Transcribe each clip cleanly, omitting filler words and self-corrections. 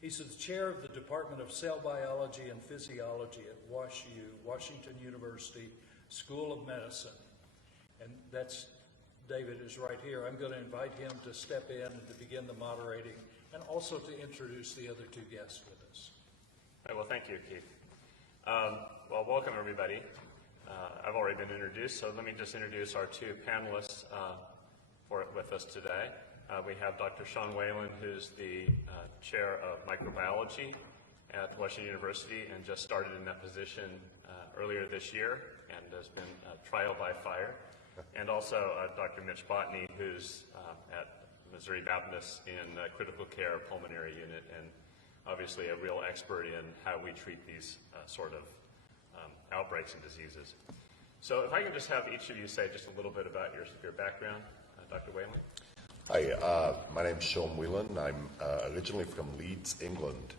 He's the chair of the Department of Cell Biology and Physiology at WashU, Washington University School of Medicine. And that's, David is right here. I'm going to invite him to step in and to begin the moderating, and also to introduce the other two guests with us. All right, well, thank you, Keith. Well, welcome, everybody. I've already been introduced, so let me just introduce our two panelists with us today. We have Dr. Sean Whelan, who's the chair of microbiology at Washington University and just started in that position earlier this year and has been trial by fire. And also Dr. Mitch Botney, who's at Missouri Baptist in critical care pulmonary unit, and obviously a real expert in how we treat these sort of outbreaks and diseases. So if I can just have each of you say just a little bit about your background. Dr. Whelan? Hi, my name's Sean Whelan. I'm originally from Leeds, England,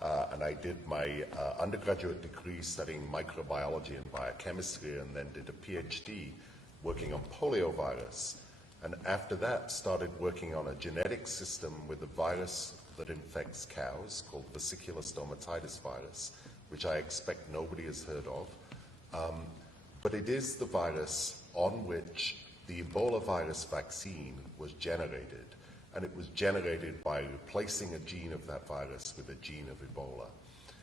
and I did my undergraduate degree studying microbiology and biochemistry, and then did a PhD working on poliovirus. And after that, started working on a genetic system with a virus that infects cows called vesicular stomatitis virus, which I expect nobody has heard of. But it is the virus on which the Ebola virus vaccine was generated, and it was generated by replacing a gene of that virus with a gene of Ebola.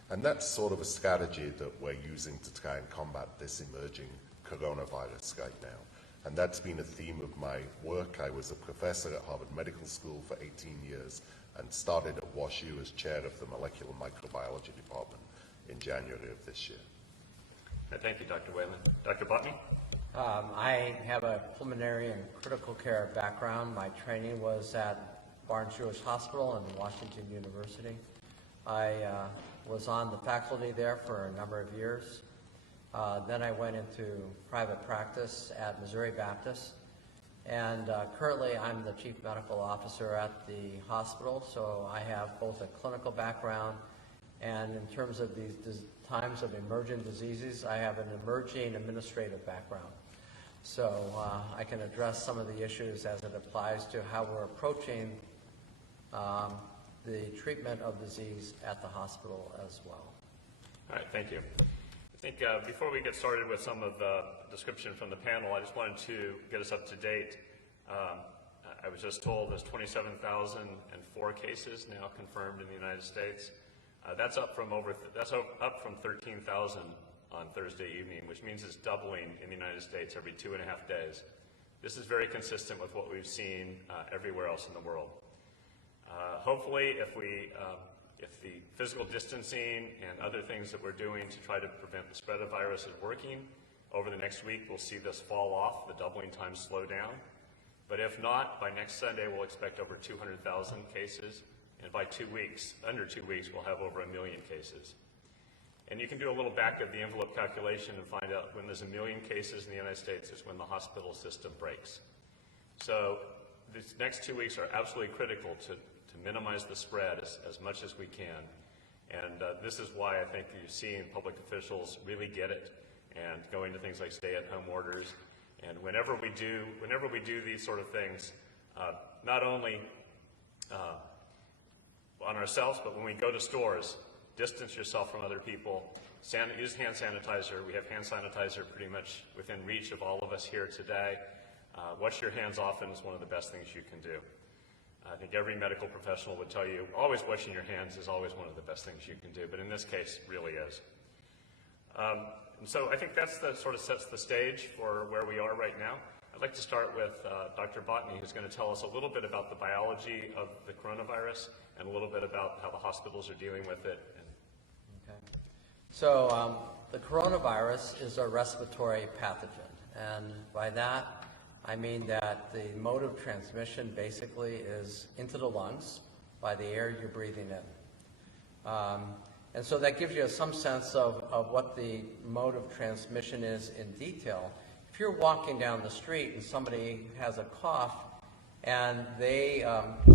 And that's sort of a strategy that we're using to try and combat this emerging coronavirus right now. And that's been a theme of my work. I was a professor at Harvard Medical School for 18 years and started at WashU as chair of the Molecular Microbiology Department in January of this year. Thank you, Dr. Whelan. Dr. Botney? I have a pulmonary and critical care background. My training was at Barnes-Jewish Hospital and Washington University. I was on the faculty there for a number of years. Then I went into private practice at Missouri Baptist. And currently I'm the chief medical officer at the hospital, so I have both a clinical background and in terms of these times of emergent diseases, I have an emerging administrative background. So I can address some of the issues as it applies to how we're approaching the treatment of disease at the hospital as well. All right, thank you. I think before we get started with some of the description from the panel, I just wanted to get us up to date. I was just told there's 27,004 cases now confirmed in the United States. That's up from 13,000 on Thursday evening, which means it's doubling in the United States every 2.5 days. This is very consistent with what we've seen everywhere else in the world. Hopefully, if the physical distancing and other things that we're doing to try to prevent the spread of virus is working, over the next week we'll see this fall off, the doubling time slow down. But if not, by next Sunday we'll expect over 200,000 cases. And by 2 weeks, under 2 weeks, we'll have over 1 million cases. And you can do a little back of the envelope calculation and find out when there's 1 million cases in the United States, it's when the hospital system breaks. So these next 2 weeks are absolutely critical to minimize the spread as much as we can. And this is why I think you're seeing public officials really get it and go into things like stay-at-home orders. And whenever we do these sort of things, not only on ourselves, but when we go to stores, distance yourself from other people, use hand sanitizer. We have hand sanitizer pretty much within reach of all of us here today. Wash your hands often is one of the best things you can do. I think every medical professional would tell you always washing your hands is always one of the best things you can do, but in this case, really is. And so I think that's sort of sets the stage for where we are right now. I'd like to start with Dr. Botney, who's going to tell us a little bit about the biology of the coronavirus and a little bit about how the hospitals are dealing with it. Okay. So the coronavirus is a respiratory pathogen, and by that I mean that the mode of transmission basically is into the lungs by the air you're breathing in. And so that gives you some sense of what the mode of transmission is in detail. If you're walking down the street and somebody has a cough and they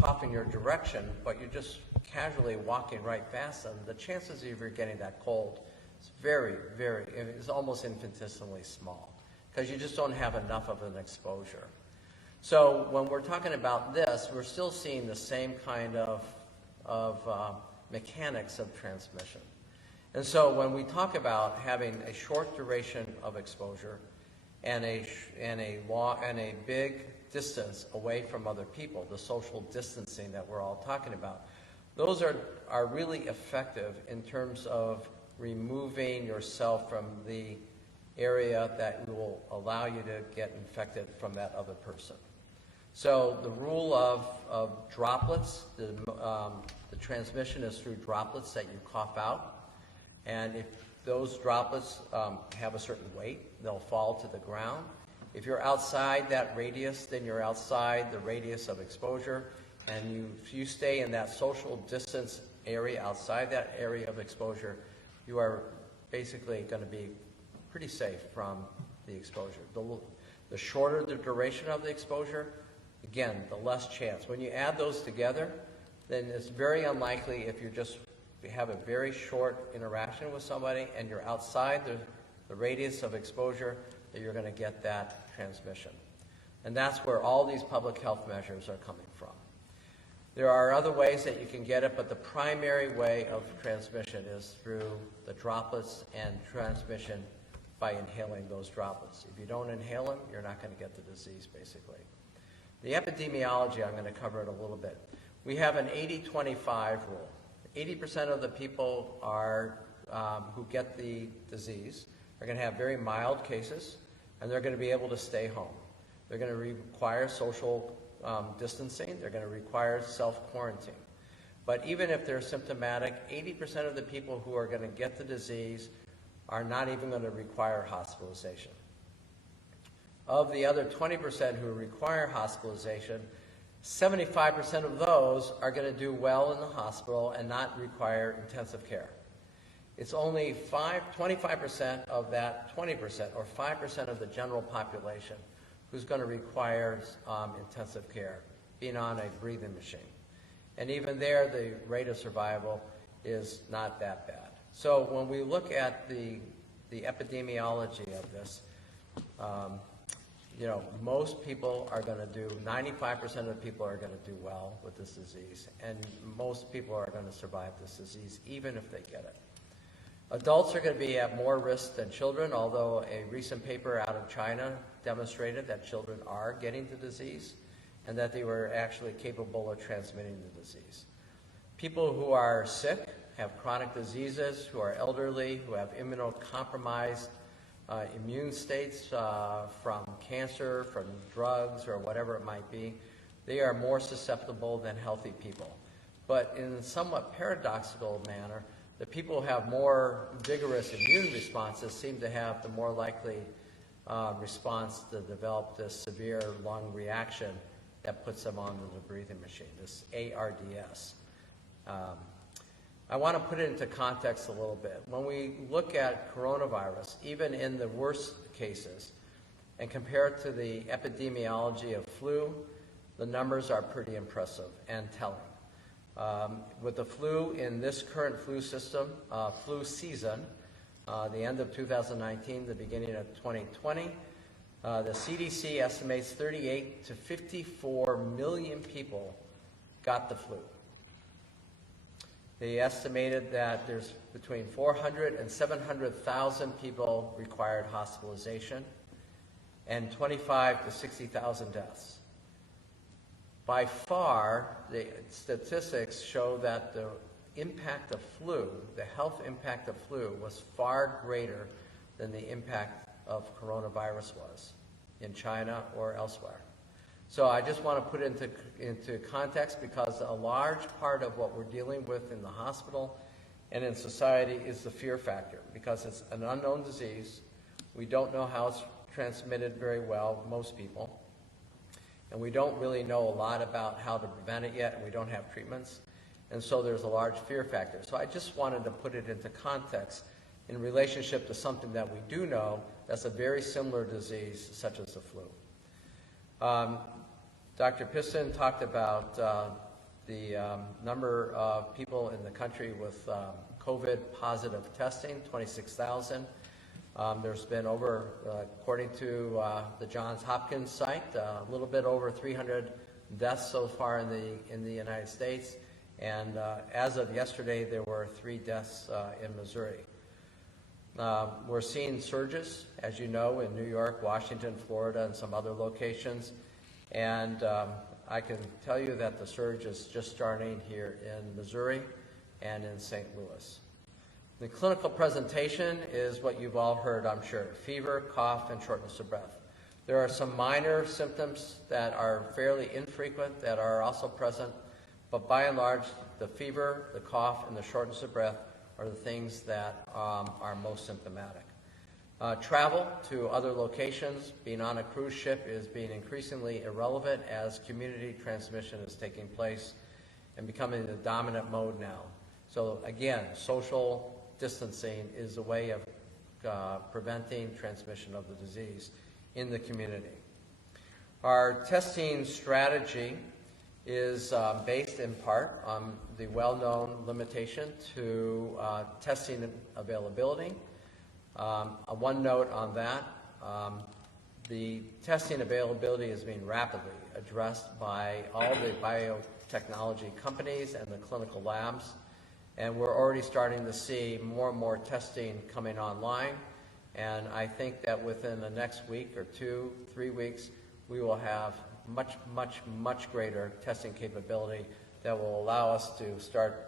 cough in your direction, but you're just casually walking right past them, the chances of you getting that cold is it's almost infinitesimally small because you just don't have enough of an exposure. So when we're talking about this, we're still seeing the same kind of mechanics of transmission. And so when we talk about having a short duration of exposure and a big distance away from other people, the social distancing that we're all talking about, those are really effective in terms of removing yourself from the area that will allow you to get infected from that other person. So the rule of droplets, the transmission is through droplets that you cough out. And if those droplets have a certain weight, they'll fall to the ground. If you're outside that radius, then you're outside the radius of exposure. And if you stay in that social distance area, outside that area of exposure, you are basically going to be pretty safe from the exposure. The shorter the duration of the exposure, again, the less chance. When you add those together, then it's very unlikely if you just have a very short interaction with somebody and you're outside the radius of exposure that you're going to get that transmission. And that's where all these public health measures are coming from. There are other ways that you can get it, but the primary way of transmission is through the droplets and transmission by inhaling those droplets. If you don't inhale them, you're not going to get the disease, basically. The epidemiology, I'm going to cover it a little bit. We have an 80-25 rule. 80% of the people who get the disease are going to have very mild cases, and they're going to be able to stay home. They're going to require social distancing. They're going to require self-quarantine. But even if they're symptomatic, 80% of the people who are going to get the disease are not even going to require hospitalization. Of the other 20% who require hospitalization, 75% of those are going to do well in the hospital and not require intensive care. It's only 25% of that 20%, or 5% of the general population, who's going to require intensive care, being on a breathing machine. And even there, the rate of survival is not that bad. So when we look at the epidemiology of this, most people are going to do, 95% of the people are going to do well with this disease, and most people are going to survive this disease, even if they get it. Adults are going to be at more risk than children, although a recent paper out of China demonstrated that children are getting the disease and that they were actually capable of transmitting the disease. People who are sick, have chronic diseases, who are elderly, who have immunocompromised immune states from cancer, from drugs, or whatever it might be, they are more susceptible than healthy people. But in a somewhat paradoxical manner, the people who have more vigorous immune responses seem to have the more likely response to develop this severe lung reaction that puts them on the breathing machine, this ARDS. I want to put it into context a little bit. When we look at coronavirus, even in the worst cases, and compare it to the epidemiology of flu, the numbers are pretty impressive and telling. With the flu in this current flu season, the end of 2019, the beginning of 2020, the CDC estimates 38 to 54 million people got the flu. They estimated that there's between 400 and 700,000 people required hospitalization and 25 to 60,000 deaths. By far, the statistics show that the impact of flu, the health impact of flu, was far greater than the impact of coronavirus was in China or elsewhere. So I just want to put it into context, because a large part of what we're dealing with in the hospital and in society is the fear factor, because it's an unknown disease. We don't know how it's transmitted very well, most people. And we don't really know a lot about how to prevent it yet, and we don't have treatments. And so there's a large fear factor. So I just wanted to put it into context in relationship to something that we do know that's a very similar disease, such as the flu. Dr. Piston talked about the number of people in the country with COVID positive testing, 26,000. There's been over, according to the Johns Hopkins site, a little bit over 300 deaths so far in the United States, And as of yesterday, there were 3 deaths in Missouri. We're seeing surges, as you know, in New York, Washington, Florida, and some other locations. And I can tell you that the surge is just starting here in Missouri and in St. Louis. The clinical presentation is what you've all heard, I'm sure: fever, cough, and shortness of breath. There are some minor symptoms that are fairly infrequent that are also present, but by and large, the fever, the cough, and the shortness of breath are the things that are most symptomatic. Travel to other locations, being on a cruise ship, is being increasingly irrelevant as community transmission is taking place and becoming the dominant mode now. So again, social distancing is a way of preventing transmission of the disease in the community. Our testing strategy is based in part on the well-known limitation to testing availability. One note on that, the testing availability is being rapidly addressed by all the biotechnology companies and the clinical labs, and we're already starting to see more and more testing coming online, and I think that within the next week or 2, 3 weeks, we will have much greater testing capability that will allow us to start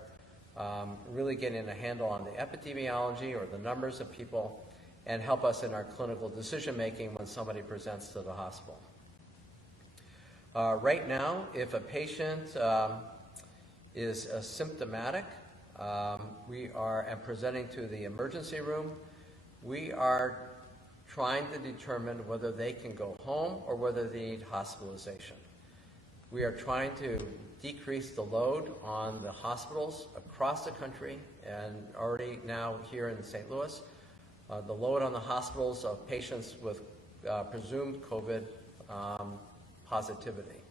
really getting a handle on the epidemiology or the numbers of people and help us in our clinical decision making when somebody presents to the hospital. Right now, if a patient is symptomatic and presenting to the emergency room, we are trying to determine whether they can go home or whether they need hospitalization. We are trying to decrease the load on the hospitals across the country and already now here in St. Louis, the load on the hospitals of patients with presumed COVID positivity.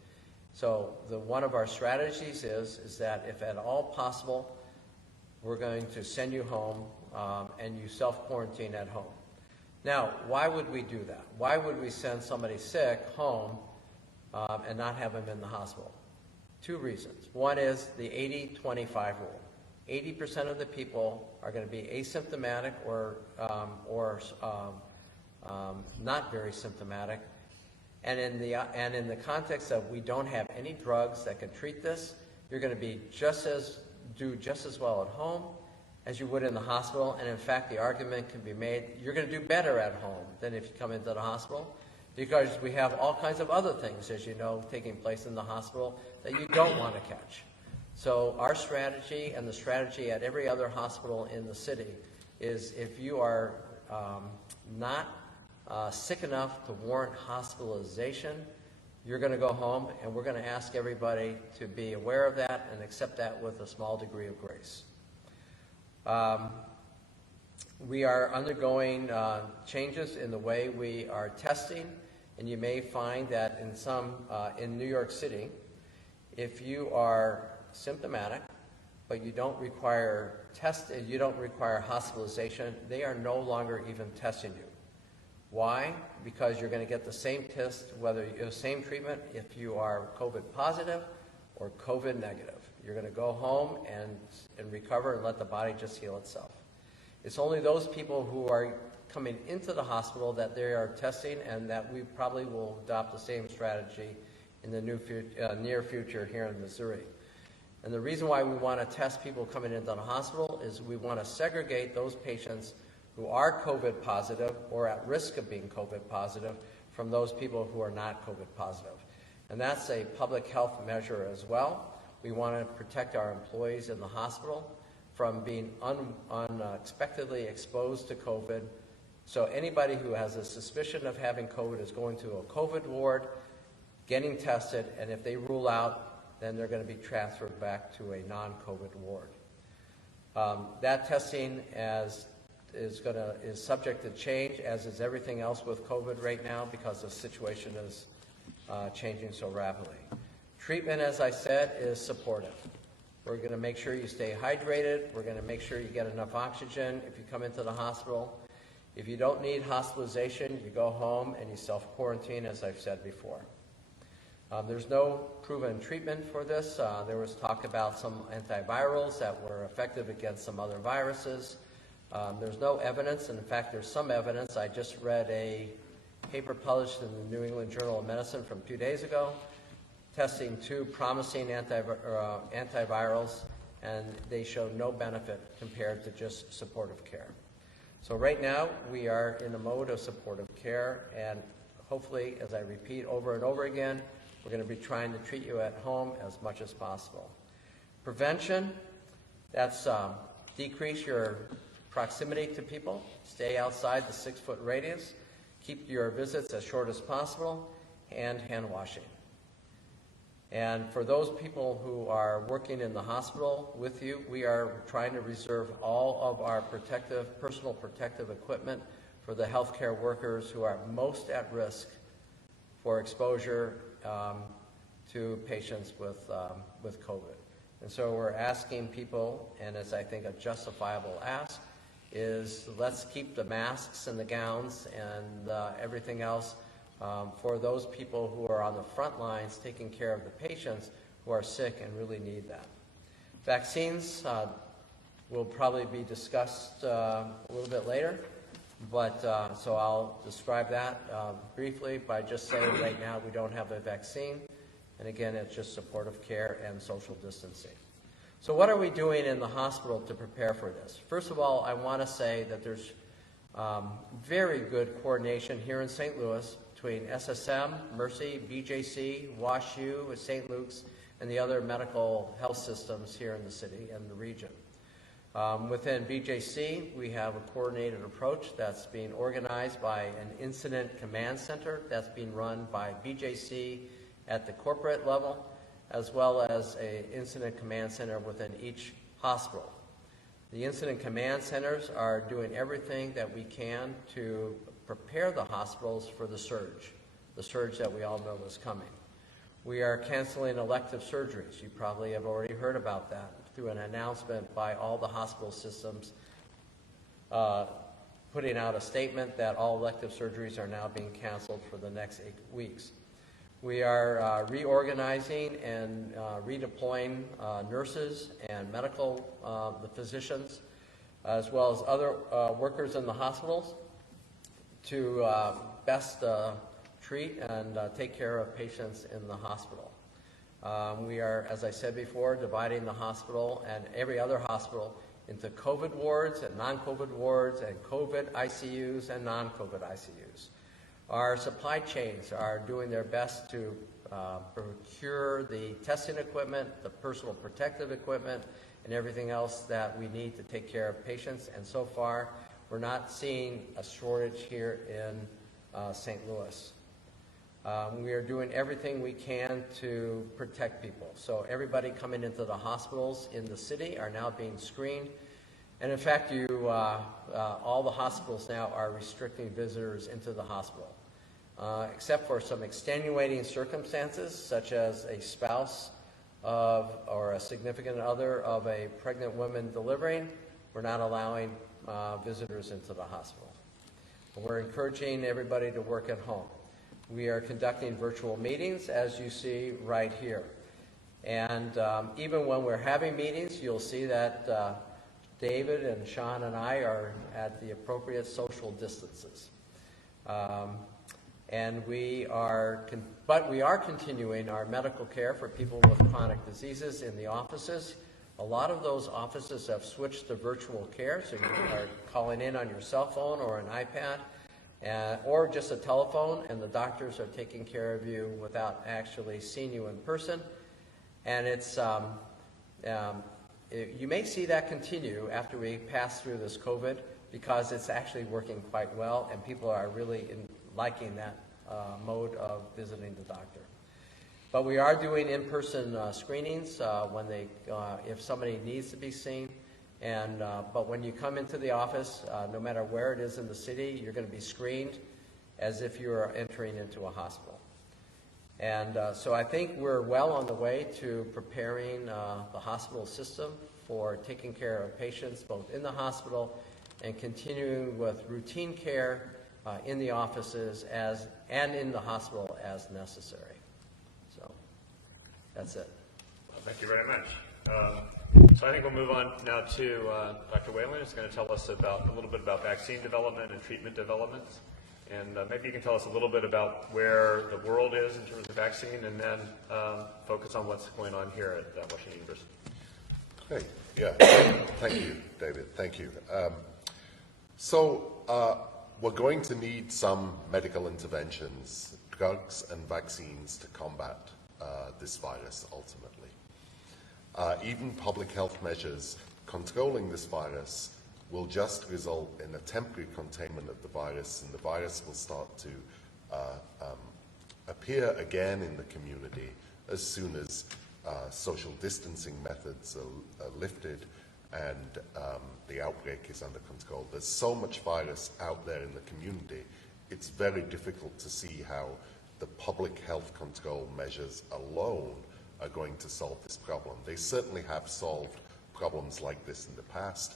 So one of our strategies is that if at all possible, we're going to send you home and you self-quarantine at home. Now, why would we do that? Why would we send somebody sick home and not have them in the hospital? 2 reasons. One is the 80-25 rule. 80% of the people are going to be asymptomatic or not very symptomatic. And in the context of we don't have any drugs that can treat this, you're going to be do just as well at home as you would in the hospital. And in fact, the argument can be made you're going to do better at home than if you come into the hospital, because we have all kinds of other things, as you know, taking place in the hospital that you don't want to catch. So our strategy and the strategy at every other hospital in the city is if you are not sick enough to warrant hospitalization, you're going to go home, and we're going to ask everybody to be aware of that and accept that with a small degree of grace. We are undergoing changes in the way we are testing, and you may find that in New York City, if you are symptomatic, but you don't require hospitalization, they are no longer even testing you. Why? Because you're going to get the same test, same treatment if you are COVID positive or COVID negative. You're going to go home and recover and let the body just heal itself. It's only those people who are coming into the hospital that they are testing, and that we probably will adopt the same strategy in the near future here in Missouri. And the reason why we want to test people coming into the hospital is we want to segregate those patients who are COVID positive or at risk of being COVID positive from those people who are not COVID positive. And that's a public health measure as well. We want to protect our employees in the hospital from being unexpectedly exposed to COVID. So anybody who has a suspicion of having COVID is going to a COVID ward, getting tested, and if they rule out, then they're going to be transferred back to a non-COVID ward. That testing is subject to change, as is everything else with COVID right now, because the situation is changing so rapidly. Treatment, as I said, is supportive. We're going to make sure you stay hydrated. We're going to make sure you get enough oxygen if you come into the hospital. If you don't need hospitalization, you go home and you self-quarantine, as I've said before. There's no proven treatment for this. There was talk about some antivirals that were effective against some other viruses. There's no evidence, and in fact, there's some evidence. I just read a paper published in the New England Journal of Medicine from 2 days ago, testing 2 promising antivirals, and they show no benefit compared to just supportive care. So right now, we are in a mode of supportive care, and hopefully, as I repeat over and over again, we're going to be trying to treat you at home as much as possible. Prevention, that's decrease your proximity to people, stay outside the 6-foot radius, keep your visits as short as possible, and hand washing. And for those people who are working in the hospital with you, we are trying to reserve all of our personal protective equipment for the healthcare workers who are most at risk for exposure to patients with COVID. And so we're asking people, and it's I think a justifiable ask, is let's keep the masks and the gowns and everything else for those people who are on the front lines taking care of the patients who are sick and really need that. Vaccines will probably be discussed a little bit later, but so I'll describe that briefly by just saying right now we don't have a vaccine, and again it's just supportive care and social distancing. So what are we doing in the hospital to prepare for this? First of all, I want to say that there's very good coordination here in St. Louis between SSM, Mercy, BJC, WashU, St. Luke's, and the other medical health systems here in the city and the region. Within BJC, we have a coordinated approach that's being organized by an incident command center that's being run by BJC at the corporate level, as well as an incident command center within each hospital. The incident command centers are doing everything that we can to prepare the hospitals for the surge that we all know is coming. We are canceling elective surgeries. You probably have already heard about that through an announcement by all the hospital systems putting out a statement that all elective surgeries are now being canceled for the next 8 weeks. We are reorganizing and redeploying nurses and the physicians, as well as other workers in the hospitals to best treat and take care of patients in the hospital. We are, as I said before, dividing the hospital and every other hospital into COVID wards and non-COVID wards and COVID ICUs and non-COVID ICUs. Our supply chains are doing their best to procure the testing equipment, the personal protective equipment, and everything else that we need to take care of patients. And so far, we're not seeing a shortage here in St. Louis. We are doing everything we can to protect people. So everybody coming into the hospitals in the city are now being screened. And in fact, all the hospitals now are restricting visitors into the hospital. Except for some extenuating circumstances, such as a spouse or a significant other of a pregnant woman delivering, we're not allowing visitors into the hospital. We're encouraging everybody to work at home. We are conducting virtual meetings, as you see right here. And even when we're having meetings, you'll see that David and Sean and I are at the appropriate social distances. And we are continuing our medical care for people with chronic diseases in the offices. A lot of those offices have switched to virtual care, so you are calling in on your cell phone or an iPad, or just a telephone, and the doctors are taking care of you without actually seeing you in person. And it's you may see that continue after we pass through this COVID, because it's actually working quite well, and people are really liking that mode of visiting the doctor. But we are doing in-person screenings if somebody needs to be seen. But when you come into the office, no matter where it is in the city, you're going to be screened as if you are entering into a hospital. And so I think we're well on the way to preparing the hospital system for taking care of patients both in the hospital and continuing with routine care in the offices and in the hospital as necessary. So That's it. Well, thank you very much. So I think we'll move on now to Dr. Whelan, who's going to tell us a little bit about vaccine development and treatment development. And maybe you can tell us a little bit about where the world is in terms of vaccine, and then focus on what's going on here at Washington University. Great. Yeah. Thank you, David. Thank you. We're going to need some medical interventions, drugs and vaccines to combat this virus ultimately. Even public health measures controlling this virus will just result in a temporary containment of the virus, and the virus will start to appear again in the community as soon as social distancing methods are lifted and the outbreak is under control. There's so much virus out there in the community, it's very difficult to see how the public health control measures alone are going to solve this problem. They certainly have solved problems like this in the past,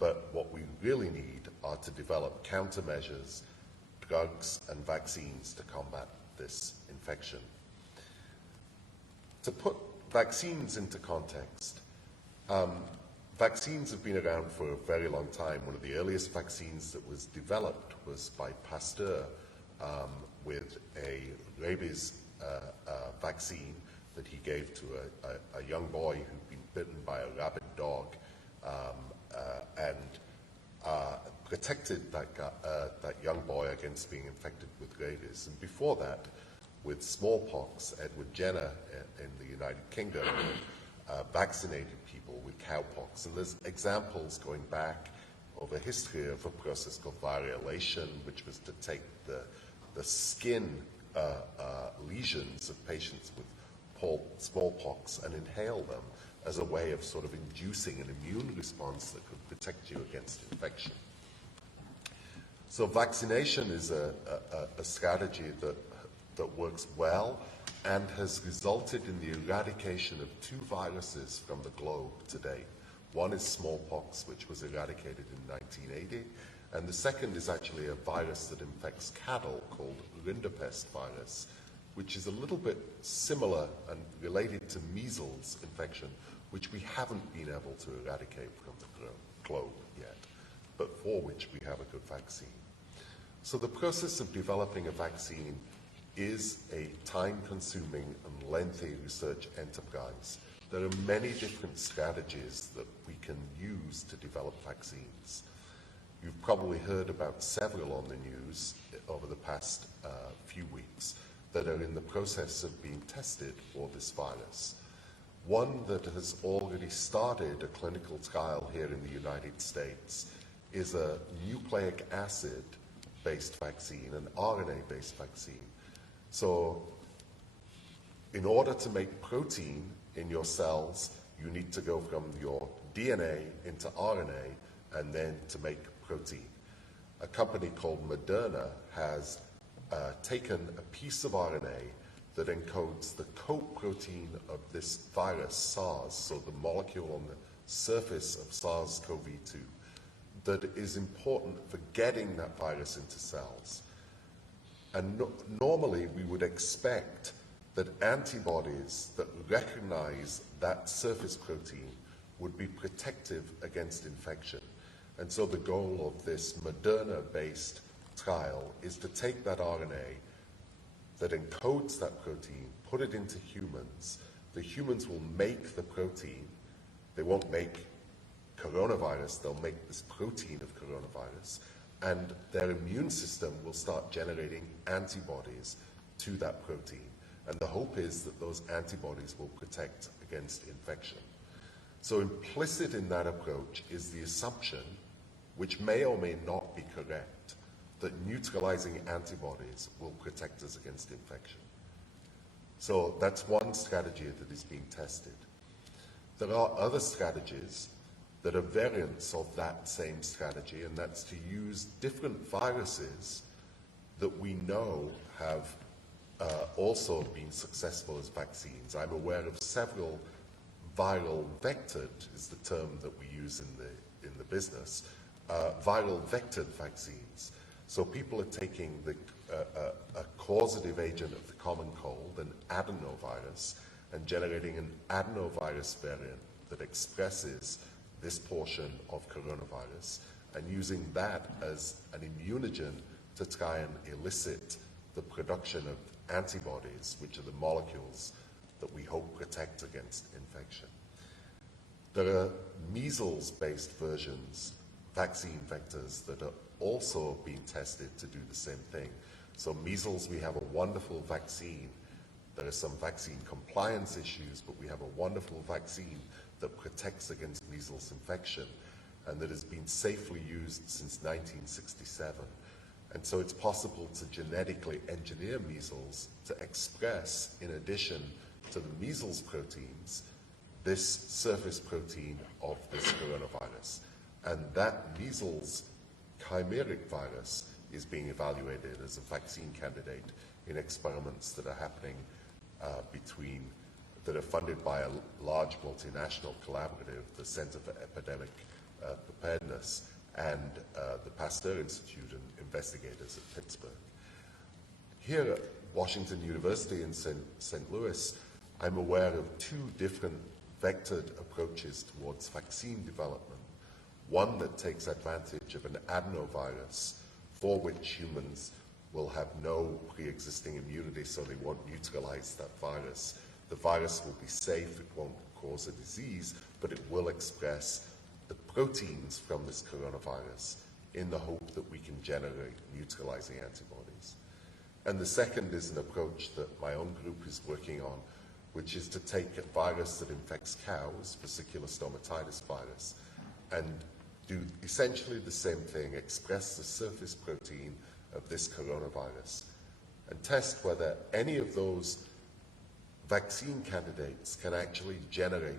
but what we really need are to develop countermeasures, drugs and vaccines to combat this infection. To put vaccines into context, vaccines have been around for a very long time. One of the earliest vaccines that was developed was by Pasteur with a rabies vaccine that he gave to a young boy who'd been bitten by a rabid dog and protected that young boy against being infected with rabies. And before that, with smallpox, Edward Jenner in the United Kingdom vaccinated people with cowpox. And there's examples going back over history of a process called variolation, which was to take the skin lesions of patients with smallpox and inhale them as a way of sort of inducing an immune response that could protect you against infection. So vaccination is a strategy that works well and has resulted in the eradication of 2 viruses from the globe to date. One is smallpox, which was eradicated in 1980, and the second is actually a virus that infects cattle called rinderpest virus, which is a little bit similar and related to measles infection, which we haven't been able to eradicate from the globe yet, but for which we have a good vaccine. So the process of developing a vaccine is a time-consuming and lengthy research enterprise. There are many different strategies that we can use to develop vaccines. You've probably heard about several on the news over the past few weeks that are in the process of being tested for this virus. One that has already started a clinical trial here in the United States is a nucleic acid-based vaccine, an RNA-based vaccine. So in order to make protein in your cells, you need to go from your DNA into RNA and then to make protein. A company called Moderna has taken a piece of RNA that encodes the coat protein of this virus, SARS, so the molecule on the surface of SARS-CoV-2, that is important for getting that virus into cells. And normally we would expect that antibodies that recognize that surface protein would be protective against infection. And so the goal of this Moderna-based trial is to take that RNA that encodes that protein, put it into humans. The humans will make the protein. They won't make coronavirus, they'll make this protein of coronavirus, and their immune system will start generating antibodies to that protein. And the hope is that those antibodies will protect against infection. So implicit in that approach is the assumption, which may or may not be correct, that neutralizing antibodies will protect us against infection. So that's one strategy that is being tested. There are other strategies that are variants of that same strategy, and that's to use different viruses that we know have also been successful as vaccines. I'm aware of several viral vectored, is the term that we use in the business, viral vectored vaccines. So people are taking a causative agent of the common cold, an adenovirus, and generating an adenovirus variant that expresses this portion of coronavirus, and using that as an immunogen to try and elicit the production of antibodies, which are the molecules that we hope protect against infection. There are measles-based versions, vaccine vectors, that are also being tested to do the same thing. So measles, we have a wonderful vaccine. There are some vaccine compliance issues, but we have a wonderful vaccine that protects against measles infection and that has been safely used since 1967. And so it's possible to genetically engineer measles to express, in addition to the measles proteins, this surface protein of this coronavirus. And that measles chimeric virus is being evaluated as a vaccine candidate in experiments that are happening that are funded by a large multinational collaborative, the Center for Epidemic Preparedness, and the Pasteur Institute and investigators at Pittsburgh. Here at Washington University in St. Louis, I'm aware of two different vectored approaches towards vaccine development. One that takes advantage of an adenovirus for which humans will have no pre-existing immunity, so they won't neutralize that virus. The virus will be safe, it won't cause a disease, but it will express the proteins from this coronavirus in the hope that we can generate neutralizing antibodies. And the second is an approach that my own group is working on, which is to take a virus that infects cows, vesicular stomatitis virus, and do essentially the same thing, express the surface protein of this coronavirus, and test whether any of those vaccine candidates can actually generate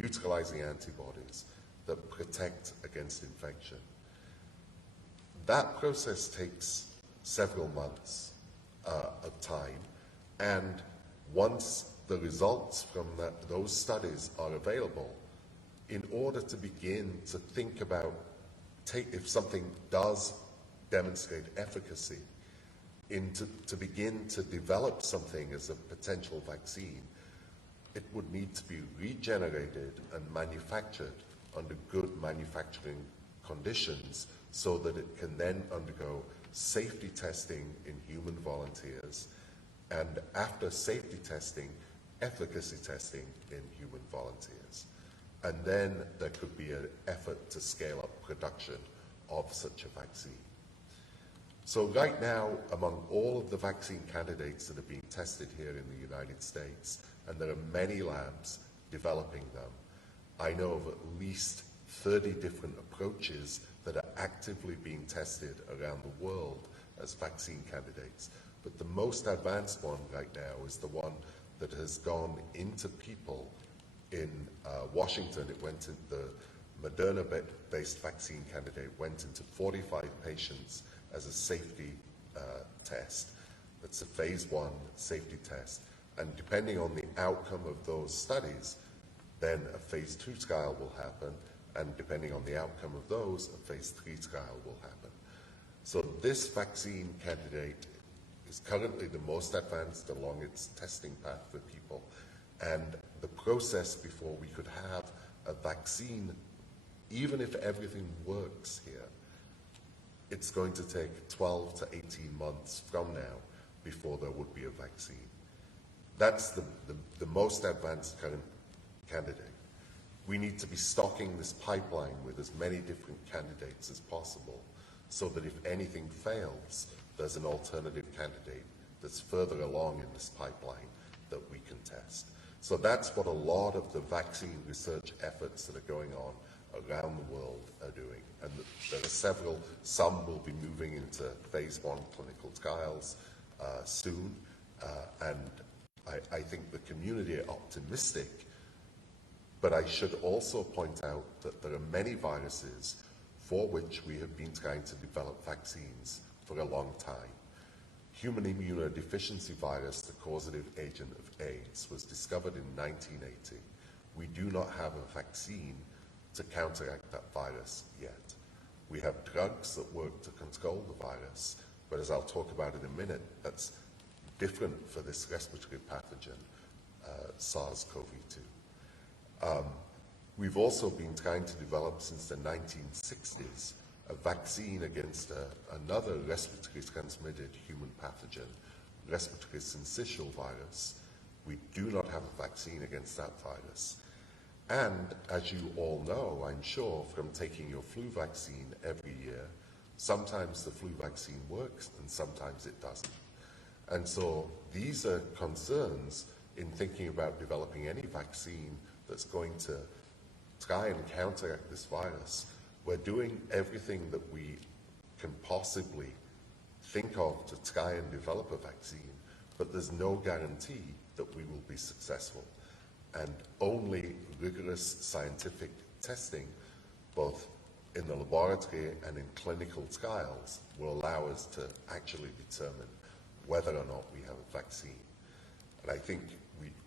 neutralizing antibodies that protect against infection. That process takes several months of time, and once the results from those studies are available, in order to begin to think about if something does demonstrate efficacy, to begin to develop something as a potential vaccine, it would need to be regenerated and manufactured under good manufacturing conditions so that it can then undergo safety testing in human volunteers, and after safety testing, efficacy testing in human volunteers. And then there could be an effort to scale up production of such a vaccine. So right now, among all of the vaccine candidates that are being tested here in the United States, and there are many labs developing them, I know of at least 30 different approaches that are actively being tested around the world as vaccine candidates. But the most advanced one right now is the one that has gone into people in Washington. It went into the Moderna-based vaccine candidate, went into 45 patients as a safety test. That's a phase 1 safety test. And depending on the outcome of those studies, then a phase 2 trial will happen, and depending on the outcome of those, a phase 3 trial will happen. So this vaccine candidate is currently the most advanced along its testing path for people. And the process before we could have a vaccine, even if everything works here, it's going to take 12 to 18 months from now before there would be a vaccine. That's the most advanced current candidate. We need to be stocking this pipeline with as many different candidates as possible so that if anything fails, there's an alternative candidate that's further along in this pipeline that we can test. So that's what a lot of the vaccine research efforts that are going on around the world are doing. And there are several, some will be moving into phase 1 clinical trials soon. And I think the community are optimistic, but I should also point out that there are many viruses for which we have been trying to develop vaccines for a long time. Human immunodeficiency virus, the causative agent of AIDS, was discovered in 1980. We do not have a vaccine to counteract that virus yet. We have drugs that work to control the virus, but as I'll talk about in a minute, that's different for this respiratory pathogen. SARS-CoV-2. We've also been trying to develop since the 1960s a vaccine against another respiratory transmitted human pathogen, respiratory syncytial virus. We do not have a vaccine against that virus. And as you all know, I'm sure, from taking your flu vaccine every year, sometimes the flu vaccine works and sometimes it doesn't. And so these are concerns in thinking about developing any vaccine that's going to try and counteract this virus. We're doing everything that we can possibly think of to try and develop a vaccine, but there's no guarantee that we will be successful. And only rigorous scientific testing, both in the laboratory and in clinical trials, will allow us to actually determine whether or not we have a vaccine. And I think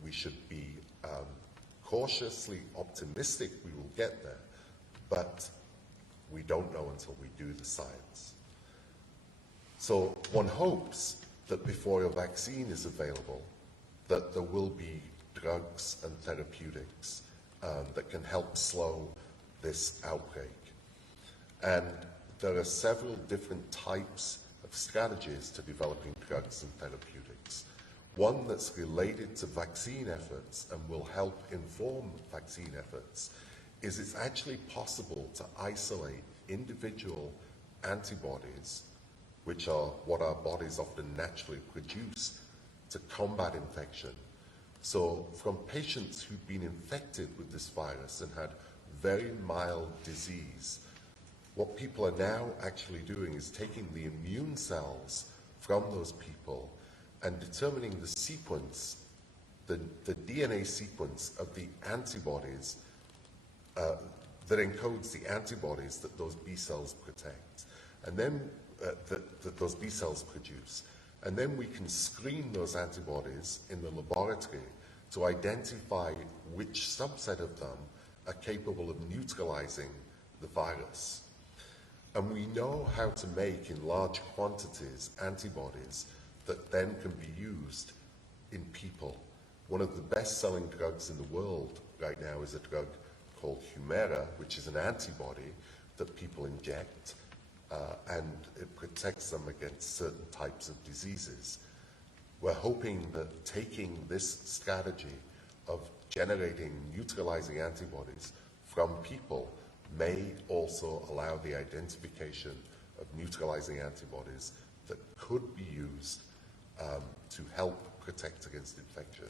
we should be cautiously optimistic we will get there, but we don't know until we do the science. So one hopes that before a vaccine is available, that there will be drugs and therapeutics that can help slow this outbreak. And there are several different types of strategies to developing drugs and therapeutics. One that's related to vaccine efforts and will help inform vaccine efforts is it's actually possible to isolate individual antibodies, which are what our bodies often naturally produce to combat infection. So from patients who've been infected with this virus and had very mild disease, what people are now actually doing is taking the immune cells from those people and determining the sequence, the DNA sequence of the antibodies that encodes the antibodies that those B cells protect, and then that those B cells produce. And then we can screen those antibodies in the laboratory to identify which subset of them are capable of neutralizing the virus. And we know how to make in large quantities antibodies that then can be used in people. One of the best-selling drugs in the world right now is a drug called Humira, which is an antibody that people inject, and it protects them against certain types of diseases. We're hoping that taking this strategy of generating neutralizing antibodies from people may also allow the identification of neutralizing antibodies that could be used to help protect against infection.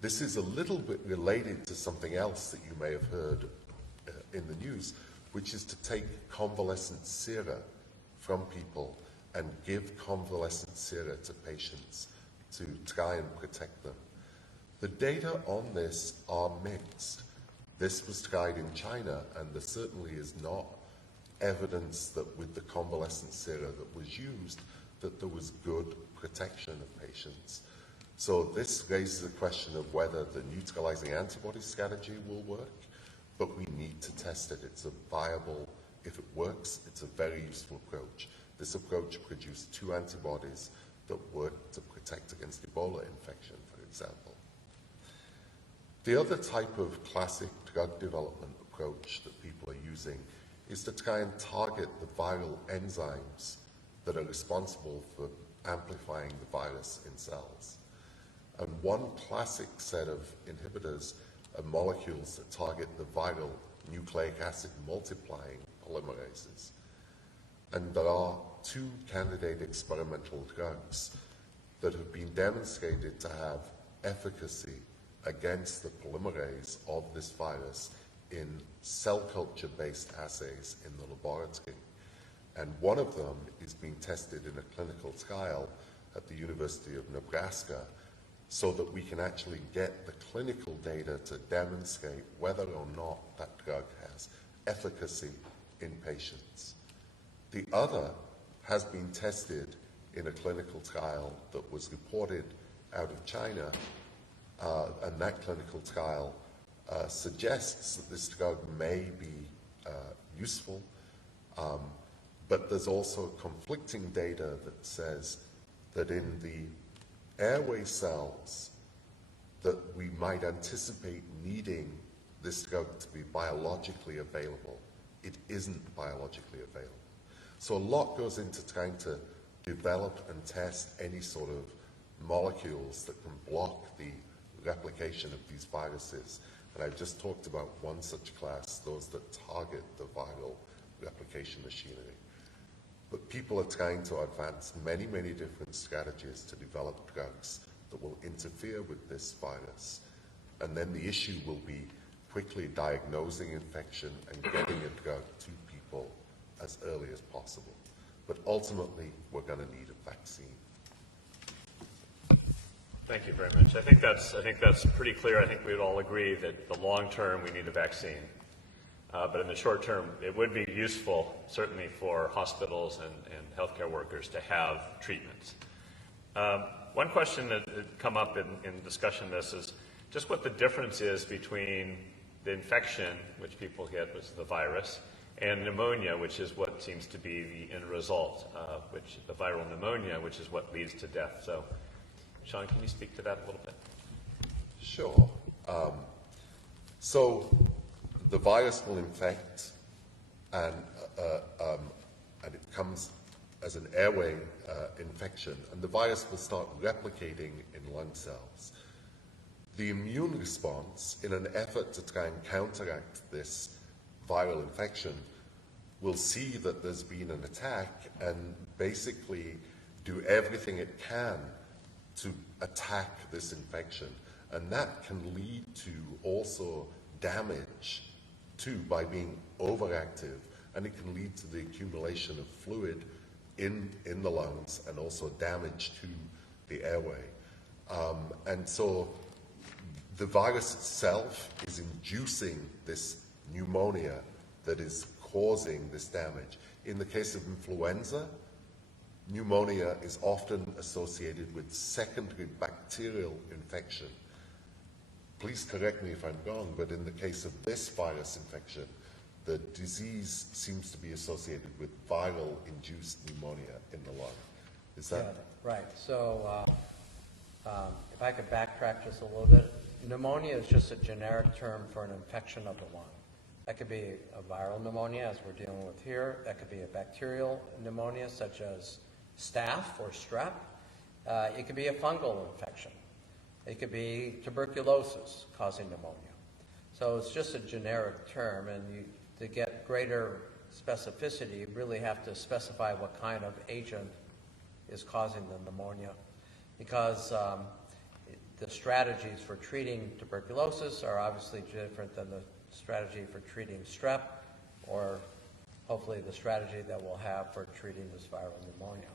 This is a little bit related to something else that you may have heard in the news, which is to take convalescent sera from people and give convalescent sera to patients to try and protect them. The data on this are mixed. This was tried in China, and there certainly is not evidence that with the convalescent sera that was used, that there was good protection of patients. So this raises a question of whether the neutralizing antibody strategy will work, but we need to test it. It's a viable, if it works, it's a very useful approach. This approach produced 2 antibodies that work to protect against Ebola infection, for example. The other type of classic drug development approach that people are using is to try and target the viral enzymes that are responsible for amplifying the virus in cells. And one classic set of inhibitors are molecules that target the viral nucleic acid multiplying polymerases. And there are 2 candidate experimental drugs that have been demonstrated to have efficacy against the polymerase of this virus in cell culture-based assays in the laboratory. And one of them is being tested in a clinical trial at the University of Nebraska, so that we can actually get the clinical data to demonstrate whether or not that drug has efficacy in patients. The other has been tested in a clinical trial that was reported out of China, and that clinical trial suggests that this drug may be useful, but there's also conflicting data that says that in the airway cells that we might anticipate needing this drug to be biologically available. It isn't biologically available. So a lot goes into trying to develop and test any sort of molecules that can block the replication of these viruses. And I've just talked about one such class, those that target the viral replication machinery. But people are trying to advance many, many different strategies to develop drugs that will interfere with this virus. And then the issue will be quickly diagnosing infection and getting a drug to people as early as possible. But ultimately, we're going to need a vaccine. Thank you very much. I think that's pretty clear. I think we'd all agree that the long term we need a vaccine. But in the short term, it would be useful, certainly for hospitals and healthcare workers to have treatments. One question that had come up in discussion of this is just what the difference is between the infection, which people get, which is the virus, and pneumonia, which is what seems to be the end result, which the viral pneumonia, which is what leads to death. So, Sean, can you speak to that a little bit? Sure. So the virus will infect, and it comes as an airway infection, and the virus will start replicating in lung cells. The immune response, in an effort to try and counteract this viral infection, will see that there's been an attack and basically do everything it can to attack this infection. And that can lead to also damage, too, by being overactive, and it can lead to the accumulation of fluid in the lungs and also damage to the airway. And so the virus itself is inducing this pneumonia that is causing this damage. In the case of influenza, pneumonia is often associated with secondary bacterial infection. Please correct me if I'm wrong, but in the case of this virus infection, the disease seems to be associated with viral-induced pneumonia in the lung. Is that? Yeah, right. So if I could backtrack just a little bit, pneumonia is just a generic term for an infection of the lung. That could be a viral pneumonia, as we're dealing with here. That could be a bacterial pneumonia, such as staph or strep. It could be a fungal infection. It could be tuberculosis causing pneumonia. So it's just a generic term, and to get greater specificity, you really have to specify what kind of agent is causing the pneumonia, because the strategies for treating tuberculosis are obviously different than the strategy for treating strep, or hopefully the strategy that we'll have for treating this viral pneumonia.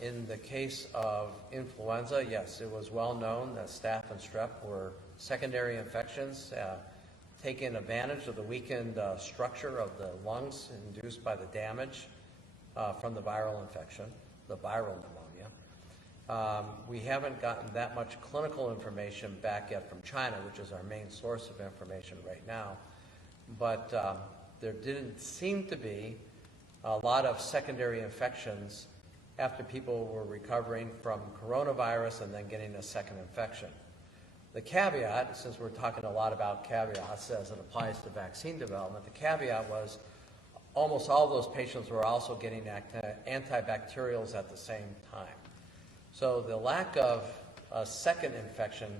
In the case of influenza, yes, it was well known that staph and strep were secondary infections, taking advantage of the weakened structure of the lungs induced by the damage from the viral infection, the viral pneumonia. We haven't gotten that much clinical information back yet from China, which is our main source of information right now, but there didn't seem to be a lot of secondary infections after people were recovering from coronavirus and then getting a second infection. The caveat, since we're talking a lot about caveats as it applies to vaccine development, the caveat was almost all those patients were also getting antibacterials at the same time. So the lack of a second infection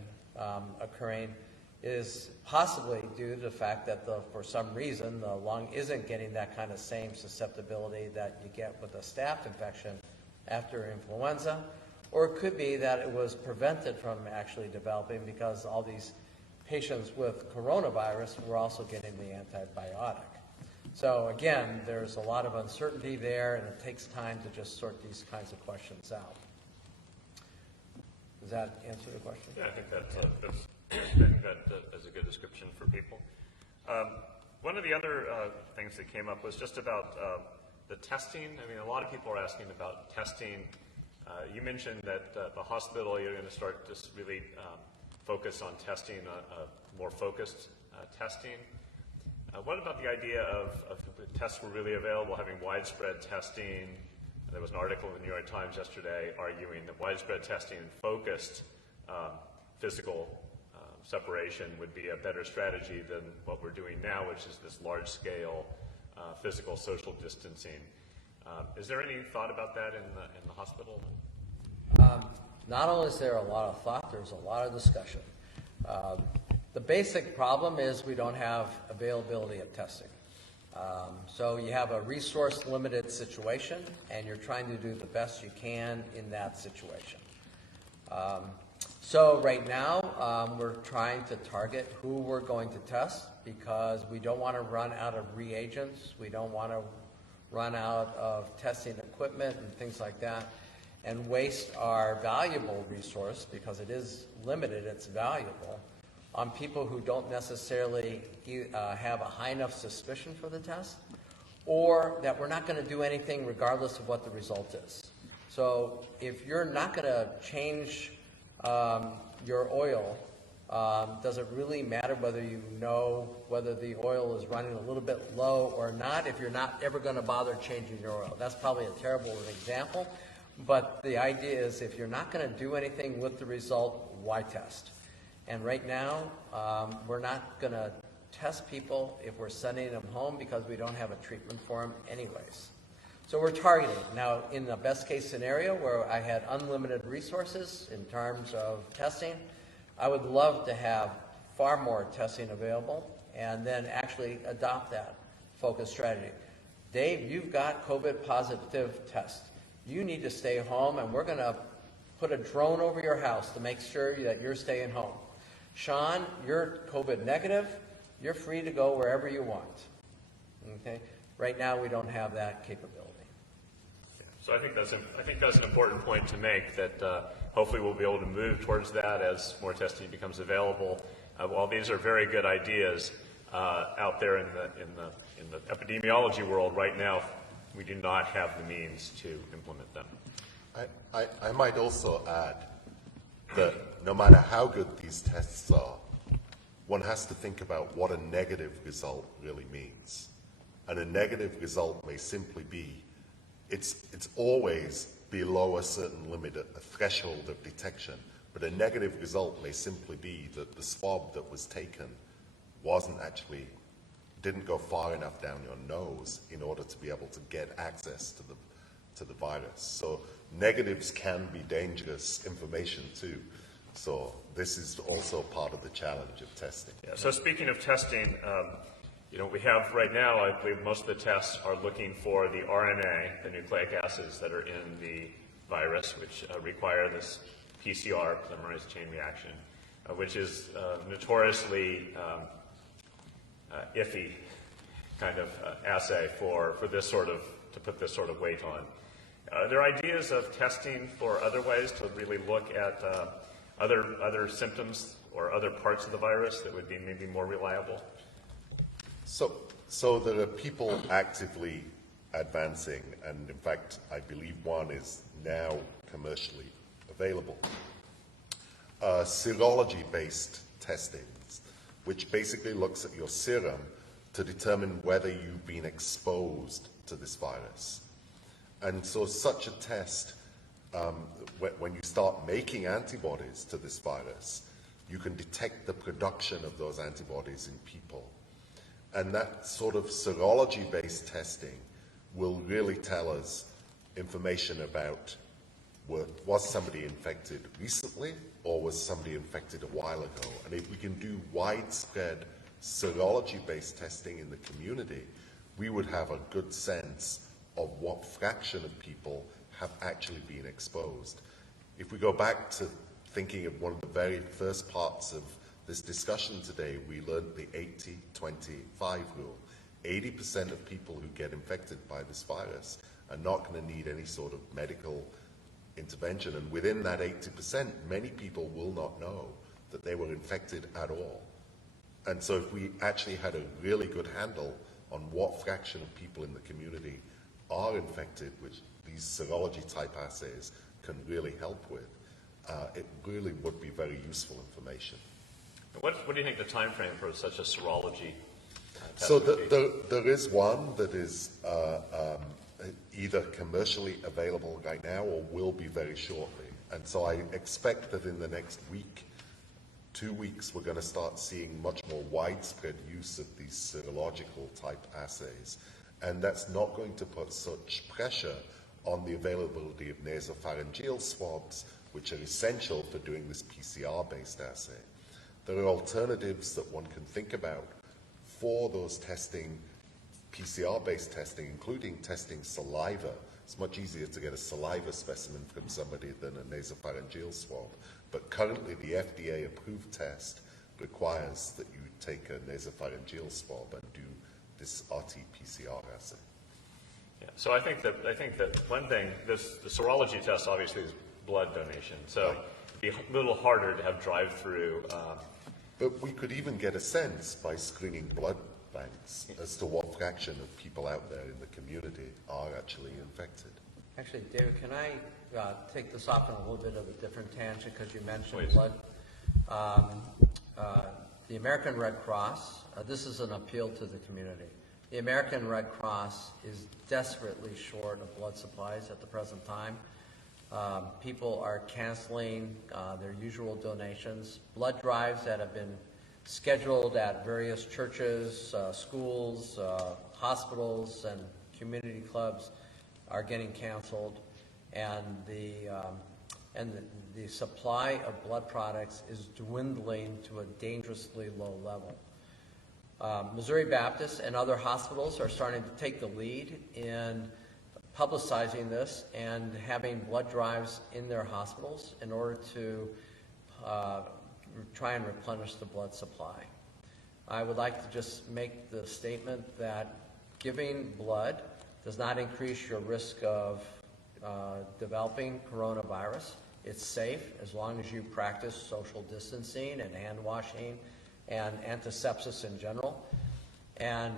occurring is possibly due to the fact that for some reason the lung isn't getting that kind of same susceptibility that you get with a staph infection after influenza, or it could be that it was prevented from actually developing because all these patients with coronavirus were also getting the antibiotic. So again, there's a lot of uncertainty there, and it takes time to just sort these kinds of questions out. Does that answer the question? Yeah, I think that's a good description for people. One of the other things that came up was just about the testing. I mean, a lot of people are asking about testing. You mentioned that the hospital, you're going to start to really focus on testing, more focused testing. What about the idea of the tests were really available, having widespread testing? There was an article in the New York Times yesterday arguing that widespread testing and focused physical separation would be a better strategy than what we're doing now, which is this large-scale physical social distancing. Is there any thought about that in the hospital? Not only is there a lot of thought, there's a lot of discussion. The basic problem is we don't have availability of testing. So you have a resource-limited situation, and you're trying to do the best you can in that situation. So right now, we're trying to target who we're going to test because we don't want to run out of reagents. We don't want to run out of testing equipment and things like that and waste our valuable resource, because it is limited, it's valuable, on people who don't necessarily have a high enough suspicion for the test, or that we're not going to do anything regardless of what the result is. So if you're not going to change your oil, does it really matter whether you know whether the oil is running a little bit low or not if you're not ever going to bother changing your oil? That's probably a terrible example, but the idea is if you're not going to do anything with the result, why test? And right now, we're not going to test people if we're sending them home because we don't have a treatment for them anyways. So we're targeting. Now, in the best case scenario where I had unlimited resources in terms of testing, I would love to have far more testing available and then actually adopt that focused strategy. Dave, you've got COVID positive test. You need to stay home, and we're going to put a drone over your house to make sure that you're staying home. Sean, you're COVID negative. You're free to go wherever you want. Okay? Right now, we don't have that capability. So I think that's an important point to make, that hopefully we'll be able to move towards that as more testing becomes available. While these are very good ideas out there in the epidemiology world right now, we do not have the means to implement them. I might also add that no matter how good these tests are, one has to think about what a negative result really means. And a negative result may simply be, it's always below a certain limit, a threshold of detection, but a negative result may simply be that the swab that was taken didn't go far enough down your nose in order to be able to get access to the virus. So negatives can be dangerous information too. So this is also part of the challenge of testing. Yeah, so speaking of testing, we have right now, I believe most of the tests are looking for the RNA, the nucleic acids that are in the virus, which require this PCR, polymerase chain reaction, which is notoriously iffy kind of assay for this sort of, to put this sort of weight on. Are there ideas of testing for other ways to really look at other symptoms or other parts of the virus that would be maybe more reliable? So there are people actively advancing, and in fact, I believe one is now commercially available. Serology-based testing, which basically looks at your serum to determine whether you've been exposed to this virus. And so such a test, when you start making antibodies to this virus, you can detect the production of those antibodies in people. And that sort of serology-based testing will really tell us information about was somebody infected recently or was somebody infected a while ago. And if we can do widespread serology-based testing in the community, we would have a good sense of what fraction of people have actually been exposed. If we go back to thinking of one of the very first parts of this discussion today, we learned the 80-25 rule. 80% of people who get infected by this virus are not going to need any sort of medical intervention. And within that 80%, many people will not know that they were infected at all. And so if we actually had a really good handle on what fraction of people in the community are infected, which these serology type assays can really help with, it really would be very useful information. What do you think the time frame for such a serology test So would be? there is one that is either commercially available right now or will be very shortly. And so I expect that in the next week 2 weeks, we're going to start seeing much more widespread use of these serological type assays. And that's not going to put such pressure on the availability of nasopharyngeal swabs, which are essential for doing this PCR-based assay. There are alternatives that one can think about for those testing, PCR-based testing, including testing saliva. It's much easier to get a saliva specimen from somebody than a nasopharyngeal swab. But currently, the FDA-approved test requires that you take a nasopharyngeal swab and do this RT-PCR assay. Yeah, so I think that one thing, the serology test obviously is blood donation, so it'd be a little harder to have drive-through. But we could even get a sense by screening blood banks as to what fraction of people out there in the community are actually infected. Actually, David, can I take this off on a little bit of a different tangent because you mentioned Please. blood? The American Red Cross, this is an appeal to the community. The American Red Cross is desperately short of blood supplies at the present time. People are canceling their usual donations. Blood drives that have been scheduled at various churches, schools, hospitals, and community clubs are getting canceled, and the supply of blood products is dwindling to a dangerously low level. Missouri Baptist and other hospitals are starting to take the lead in publicizing this and having blood drives in their hospitals in order to try and replenish the blood supply. I would like to just make the statement that giving blood does not increase your risk of developing coronavirus. It's safe as long as you practice social distancing and hand washing and antisepsis in general. And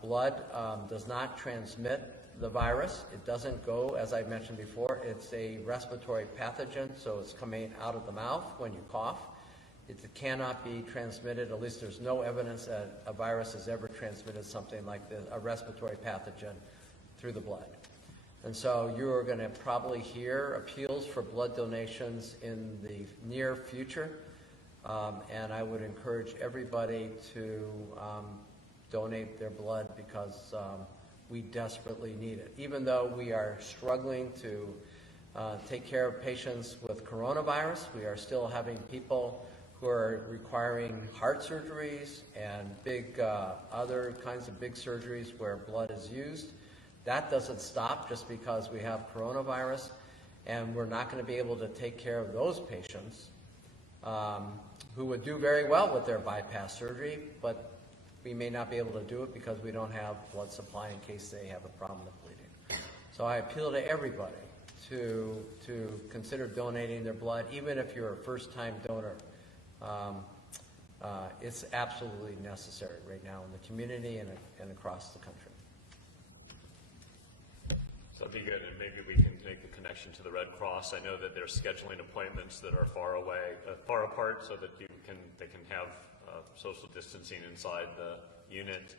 blood does not transmit the virus. It doesn't go, as I mentioned before, it's a respiratory pathogen, so it's coming out of the mouth when you cough. It cannot be transmitted, at least there's no evidence that a virus has ever transmitted something like this, a respiratory pathogen, through the blood. And so you're going to probably hear appeals for blood donations in the near future, and I would encourage everybody to donate their blood because we desperately need it. Even though we are struggling to take care of patients with coronavirus, we are still having people who are requiring heart surgeries and big other kinds of big surgeries where blood is used. That doesn't stop just because we have coronavirus, and we're not going to be able to take care of those patients who would do very well with their bypass surgery, but we may not be able to do it because we don't have blood supply in case they have a problem with bleeding. So I appeal to everybody to consider donating their blood, even if you're a first-time donor. It's absolutely necessary right now in the community and across the country. So it'd be good, and maybe we can make the connection to the Red Cross. I know that they're scheduling appointments that are far apart, so that they can have social distancing inside the unit.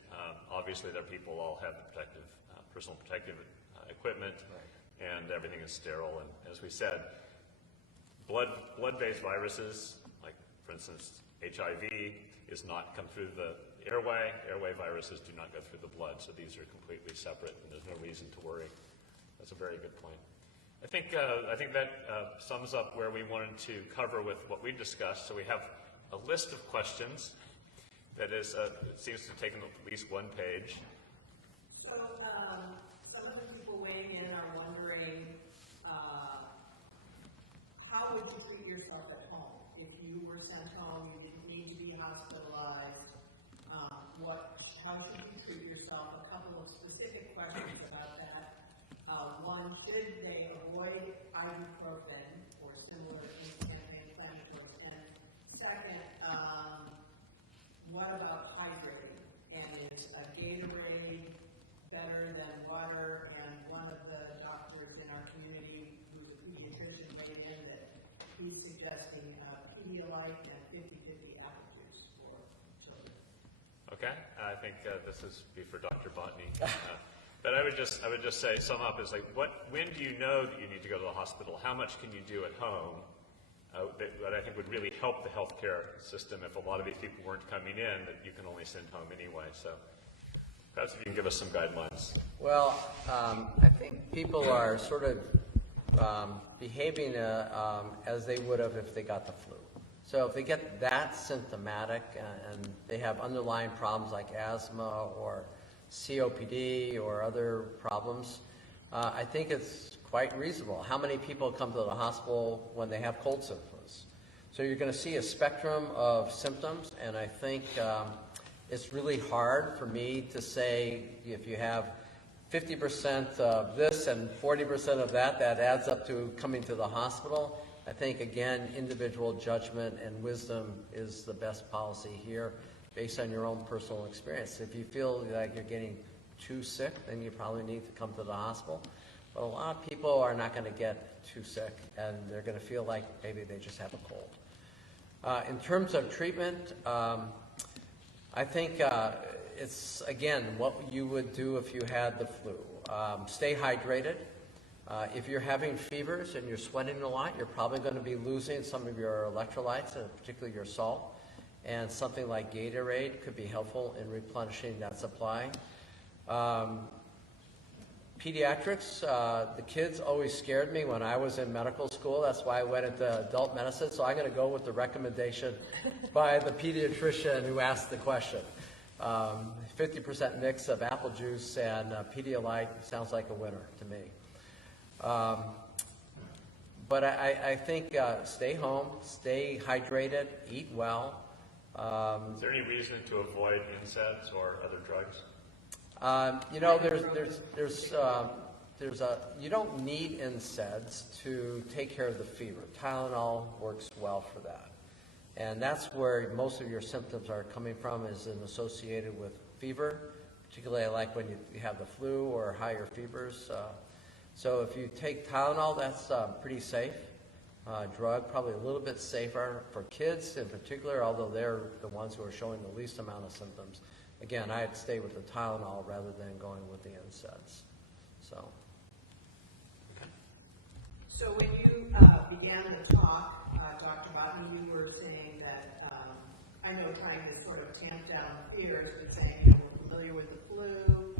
Obviously, their people all have personal protective equipment, right, and everything is sterile. And as we said, blood-based viruses, like for instance HIV, is not come through the airway. Airway viruses do not go through the blood, so these are completely separate, and there's no reason to worry. That's a very good point. I think that sums up where we wanted to cover with what we discussed. So we have a list of questions that is, it seems to have taken at least one page. So some of the people weighing in are wondering, how would you treat yourself at home? If you were sent home, you didn't need to be hospitalized, how should you treat yourself? A couple of specific questions about that. One, should they avoid ibuprofen or similar anti-inflammatories? And second, what about hydrating? And is a Gatorade better than water? And one of the doctors in our community, who's a pediatrician, weighed in that he's suggesting Pediatrics and 50/50 apple juice for children. Okay, I think this is for Dr. Botney. But I would just say, sum up is like, when do you know that you need to go to the hospital? How much can you do at home? that I think would really help the healthcare system if a lot of these people weren't coming in, that you can only send home anyway. So perhaps if you can give us some guidelines. Well, I think people are sort of behaving as they would have if they got the flu. So if they get that symptomatic and they have underlying problems like asthma or COPD or other problems, I think it's quite reasonable. How many people come to the hospital when they have cold symptoms? So you're going to see a spectrum of symptoms, and I think it's really hard for me to say if you have 50% of this and 40% of that, that adds up to coming to the hospital. I think, again, individual judgment and wisdom is the best policy here based on your own personal experience. If you feel like you're getting too sick, then you probably need to come to the hospital. But a lot of people are not going to get too sick, and they're going to feel like maybe they just have a cold. In terms of treatment, I think it's, again, what you would do if you had the flu. Stay hydrated. If you're having fevers and you're sweating a lot, you're probably going to be losing some of your electrolytes, and particularly your salt. And something like Gatorade could be helpful in replenishing that supply. Pediatrics, the kids always scared me when I was in medical school. That's why I went into adult medicine. So I'm going to go with the recommendation by the pediatrician who asked the question. 50% mix of apple juice and Pedialyte sounds like a winner to me. But I think stay home, stay hydrated, eat well. Is there any reason to avoid NSAIDs or other drugs? You know, you don't need NSAIDs to take care of the fever. Tylenol works well for that. And that's where most of your symptoms are coming from, is associated with fever, particularly like when you have the flu or higher fevers. So if you take Tylenol, that's pretty safe. Drug, probably a little bit safer for kids in particular, although they're the ones who are showing the least amount of symptoms. Again, I'd stay with the Tylenol rather than going with the NSAIDs. So when you began the talk, Dr. Botney, you were saying that, I know trying to sort of tamp down fears, but saying, you know, we're familiar with the flu,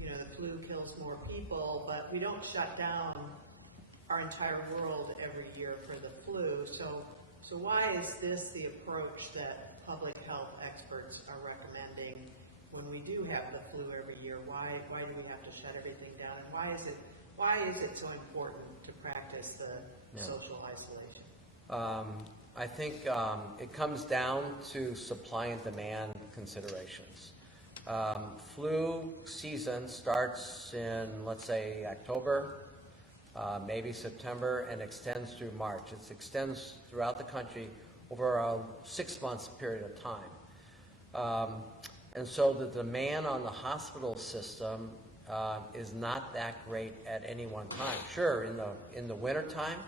you know, the flu kills more people, but we don't shut down our entire world every year for the flu. So why is this the approach that public health experts are recommending when we do have the flu every year? Why do we have to shut everything down? And why is it so important to practice the social isolation? I think it comes down to supply and demand considerations. Flu season starts in, let's say, October, maybe September, and extends through March. It extends throughout the country over a 6 months period of time. And so the demand on the hospital system is not that great at any one time. Sure, in the wintertime,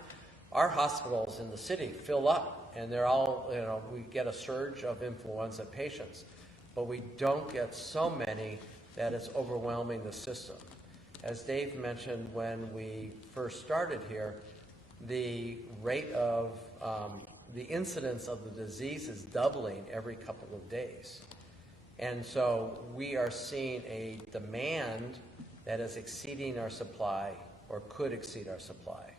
our hospitals in the city fill up, and they're all, you know, we get a surge of influenza patients, but we don't get so many that it's overwhelming the system. As Dave mentioned when we first started here, the rate of the incidence of the disease is doubling every couple of days. And so we are seeing a demand that is exceeding our supply or could exceed our supply.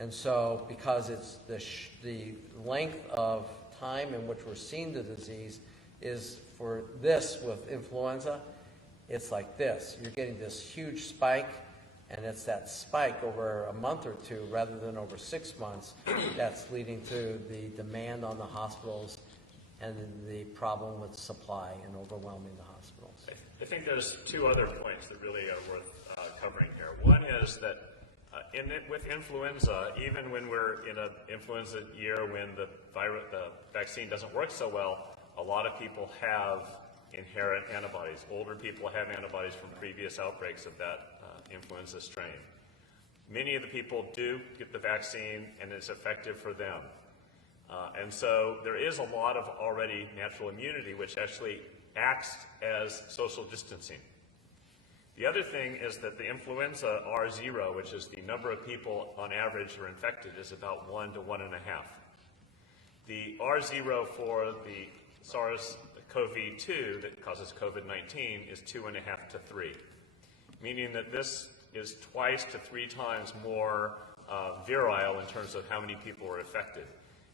And so because it's the length of time in which we're seeing the disease is for this with influenza, it's like this. You're getting this huge spike, and it's that spike over a month or two rather than over 6 months that's leading to the demand on the hospitals and the problem with supply and overwhelming the hospitals. I think there's two other points that really are worth covering here. One is that with influenza, even when we're in an influenza year when the vaccine doesn't work so well, a lot of people have inherent antibodies. Older people have antibodies from previous outbreaks of that influenza strain. Many of the people do get the vaccine, and it's effective for them. And so there is a lot of already natural immunity, which actually acts as social distancing. The other thing is that the influenza R0, which is the number of people on average who are infected, is about 1 to 1.5. The R0 for the SARS-CoV-2 that causes COVID-19 is 2.5 to 3, meaning that this is 2 to 3 times more virile in terms of how many people are affected.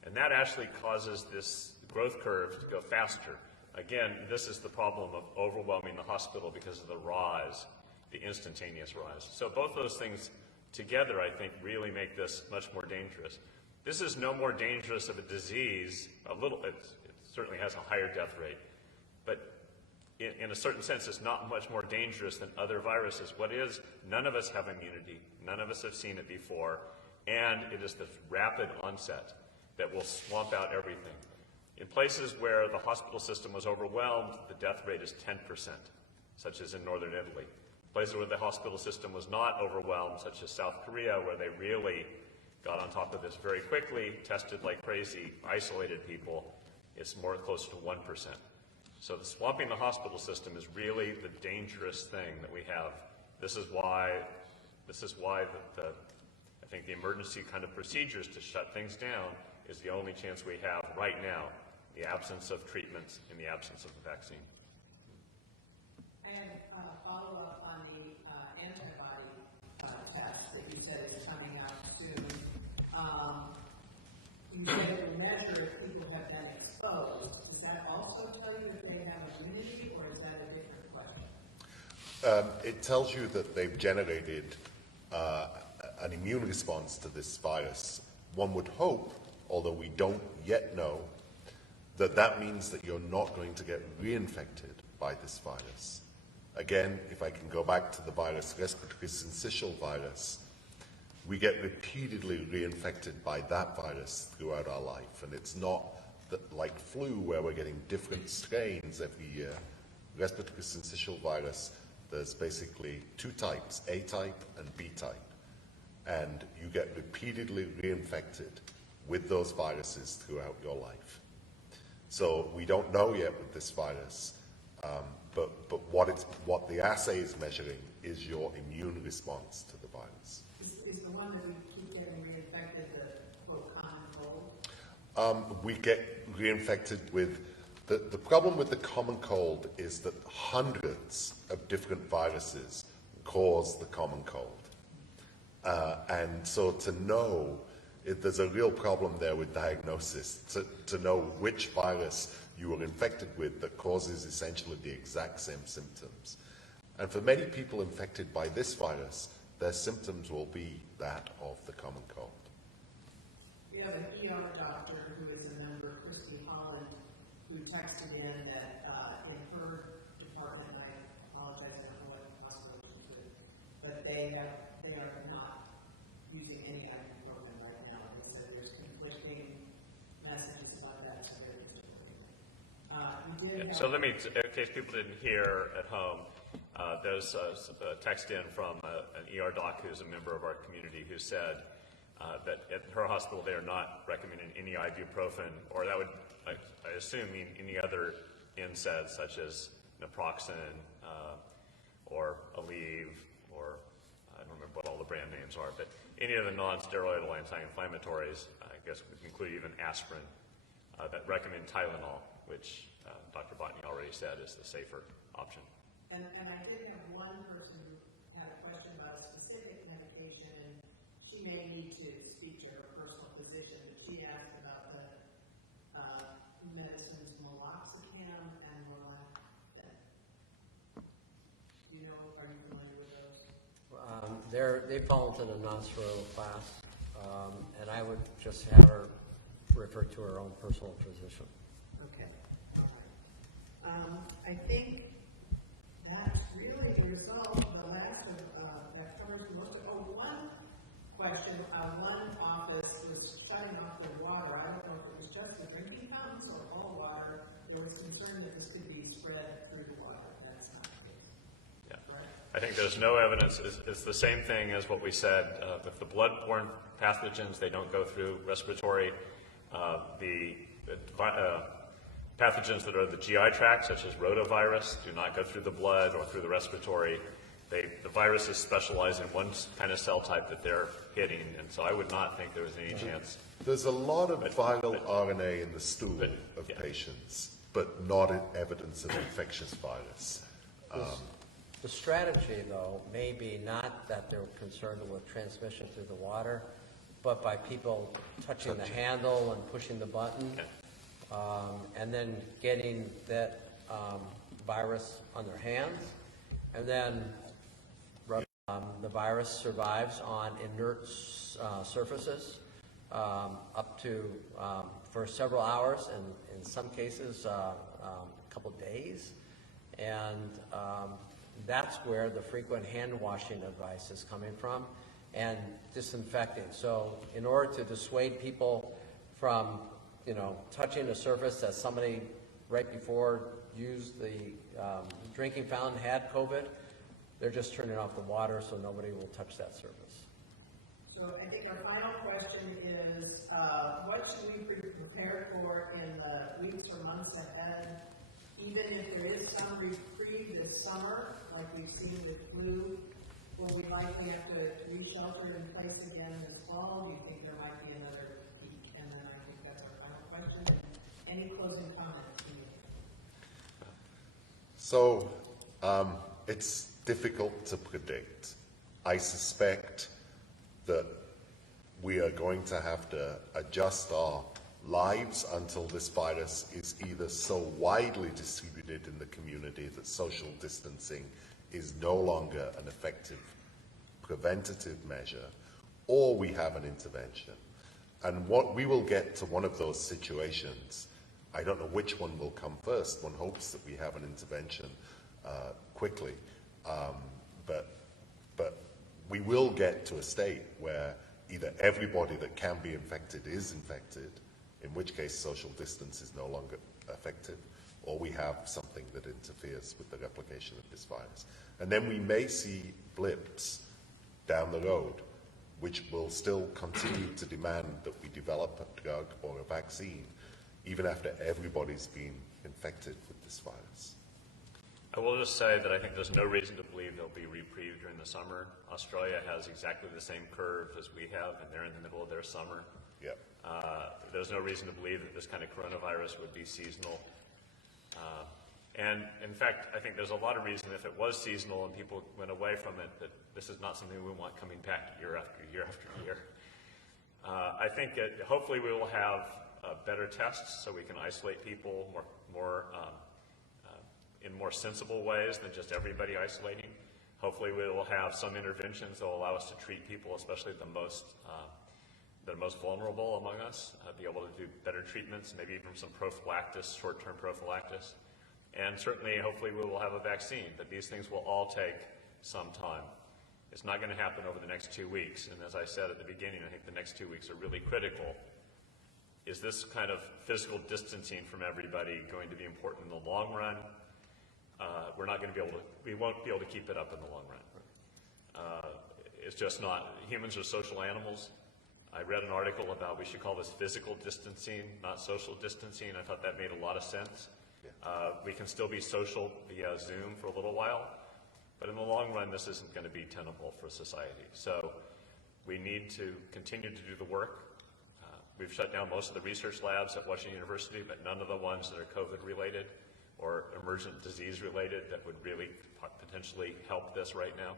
And that actually causes this growth curve to go faster. Again, this is the problem of overwhelming the hospital because of the rise, the instantaneous rise. So both those things together, I think, really make this much more dangerous. This is no more dangerous of a disease, it certainly has a higher death rate, but in a certain sense, it's not much more dangerous than other viruses. What is, none of us have immunity, none of us have seen it before, and it is the rapid onset that will swamp out everything. In places where the hospital system was overwhelmed, the death rate is 10%, such as in northern Italy. Places where the hospital system was not overwhelmed, such as South Korea, where they really got on top of this very quickly, tested like crazy, isolated people, it's more close to 1%. So the swamping the hospital system is really the dangerous thing that we have. This is why I think the emergency kind of procedures to shut things down is the only chance we have right now, the absence of treatments in the absence of the vaccine. And follow up on the antibody test that you said is coming out soon. You said to measure if people have been exposed. Does that also tell you if they have immunity, or is that a different question? It tells you that they've generated an immune response to this virus. One would hope, although we don't yet know, that that means that you're not going to get reinfected by this virus. Again, if I can go back to the virus, respiratory syncytial virus, we get repeatedly reinfected by that virus throughout our life. And it's not like flu, where we're getting different strains every year. Respiratory syncytial virus, there's basically 2 types, A type and B type. And you get repeatedly reinfected with those viruses throughout your life. So we don't know yet with this virus, but what the assay is measuring is your immune response to the virus. Is the one that we keep getting reinfected the quote common cold? We get reinfected with, the problem with the common cold is that hundreds of different viruses cause the common cold. And so to know, there's a real problem there with diagnosis, to know which virus you were infected with that causes essentially the exact same symptoms. And for many people infected by this virus, their symptoms will be that of the common cold. We have an ER doctor who is a member, Christy Holland, who texted in that in her department, and I apologize, I don't know what hospital she's with, but they are not using any ibuprofen right now. They said there's conflicting messages about that severity. So let me, in case people didn't hear at home, there's a text in from an ER doc who's a member of our community who said that at her hospital they are not recommending any ibuprofen, or that would, I assume, mean any other NSAIDs such as naproxen or Aleve, or I don't remember what all the brand names are, but any of the non-steroidal anti-inflammatories, I guess would include even aspirin, that recommend Tylenol, which Dr. Botney already said is the safer option. And I did have one person who had a question about a specific medication, and she may need to speak to her personal physician, but she asked about the medicines meloxicam and Whelan. Do you know, are you familiar with those? They fall into the non-steroidal class, and I would just have her refer to her own personal physician. Okay, all right. I think that's really the result of the last of, that covers most of, one question, one office was shutting off their water. I don't know if it was just the drinking fountains or all water. There was concern that this could be spread through the water. That's not the case. Yeah. Right? I think there's no evidence. It's the same thing as what we said with the blood-borne pathogens. They don't go through respiratory. The pathogens that are the GI tract, such as rotavirus, do not go through the blood or through the respiratory. the viruses specialize in one kind of cell type that they're hitting, and so I would not think there was any chance. There's a lot of viral RNA in the stool of yeah. patients, but not evidence of infectious virus. The strategy, though, may be not that they're concerned with transmission through the water, but by people touching the handle and pushing the button, and then getting that virus on their hands, and then the virus survives on inert surfaces up to for several hours, and in some cases a couple days, and that's where the frequent hand washing advice is coming from, and disinfecting. So in order to dissuade people from, touching a surface that somebody right before used the drinking fountain had COVID, they're just turning off the water so nobody will touch that surface. So I think our final question is, what should we be prepared for in the weeks or months ahead? Even if there is some reprieve this summer, like we've seen with flu, will we likely have to re-shelter in place again this fall? Do you think there might be another peak? And then I think that's our final question. Any closing comments? So it's difficult to predict. I suspect that we are going to have to adjust our lives until this virus is either so widely distributed in the community that social distancing is no longer an effective preventative measure, or we have an intervention. And what we will get to one of those situations. I don't know which one will come first. One hopes that we have an intervention quickly, but we will get to a state where either everybody that can be infected is infected, in which case social distance is no longer effective, or we have something that interferes with the replication of this virus. And then we may see blips down the road, which will still continue to demand that we develop a drug or a vaccine, even after everybody's been infected with this virus. I will just say that I think there's no reason to believe there'll be reprieve during the summer. Australia has exactly the same curve as we have, and they're in the middle of their summer. Yep. There's no reason to believe that this kind of coronavirus would be seasonal. And in fact, I think there's a lot of reason if it was seasonal and people went away from it, that this is not something we want coming back year after year after year. I think hopefully we will have better tests so we can isolate people in more sensible ways than just everybody isolating. Hopefully we will have some interventions that will allow us to treat people, especially the most vulnerable among us, be able to do better treatments, maybe even some prophylaxis, short-term prophylaxis. And certainly, hopefully, we will have a vaccine, but these things will all take some time. It's not going to happen over the next 2 weeks, and as I said at the beginning, I think the next 2 weeks are really critical. Is this kind of physical distancing from everybody going to be important in the long run? We won't be able to keep it up in the long run. It's just not, humans are social animals. I read an article about we should call this physical distancing, not social distancing. I thought that made a lot of sense. We can still be social via Zoom for a little while, but in the long run, this isn't going to be tenable for society. So we need to continue to do the work. We've shut down most of the research labs at Washington University, but none of the ones that are COVID-related or emergent disease-related that would really potentially help this right now.